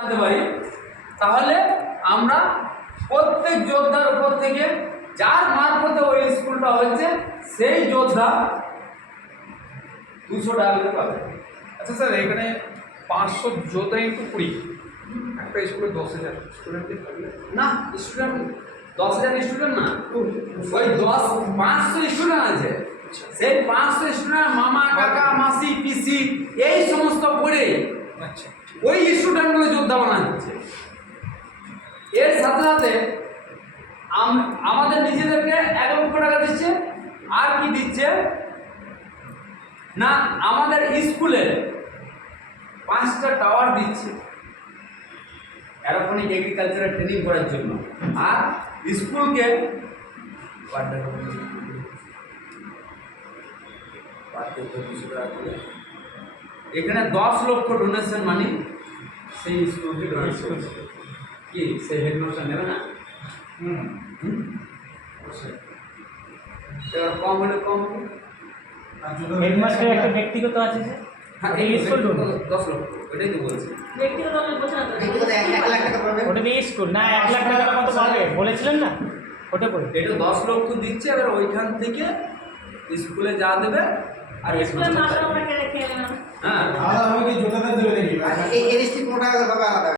জানতে পারি, তাহলে আমরা প্রত্যেক যোদ্ধার উপর থেকে যার মারফতে ওই স্কুলটা হচ্ছে সেই যোদ্ধা 200 টাকা করে পাবে। আচ্ছা স্যার, এখানে 500 যোদ্ধা ইন্টু 20, একটা স্কুলে 10,000 স্টুডেন্টকে থাকলে না, স্টুডেন্ট 10,000 স্টুডেন্ট না, ওই 500 স্টুডেন্ট আছে। সেই 500 স্টুডেন্ট মামা কাকা মাসি পিসি এই সমস্ত পড়ে আচ্ছা ওই স্টুডেন্টগুলো যোদ্ধা বানাচ্ছে। এর সাথে সাথে আমাদের নিজেদেরকে 1 লক্ষ টাকা দিচ্ছে। আর কি দিচ্ছে না, আমাদের স্কুলে 5টা টাওয়ার দিচ্ছে অ্যারোপনিক এগ্রিকালচারাল ট্রেনিং করার জন্য। আর স্কুলকে এখানে 10 লক্ষ ডোনেশন মানি সেই স্কুলকে ডোনেশন কি সেই হেডমাস্টার নেবে না? এবার কম হলে কম হবে। হেডমাস্টারের একটা ব্যক্তিগত আছে যে হ্যাঁ, এই স্কুল 10 লক্ষ, ওটাই তো বলছি। ব্যক্তিগত আমি বোঝাতে ব্যক্তিগত 1 লাখ টাকা পাবে। ওটা দিয়ে স্কুল না 1 লাখ টাকার মতো পাবে বলেছিলেন না, ওটা বলি। এটা 10 লক্ষ দিচ্ছে। এবার ওইখান থেকে স্কুলে যা দেবে আর স্কুলের মাস্টার আমরা কে রেখে এলাম। হ্যাঁ এই এনএসটি কোন টাকা পাবে আলাদা?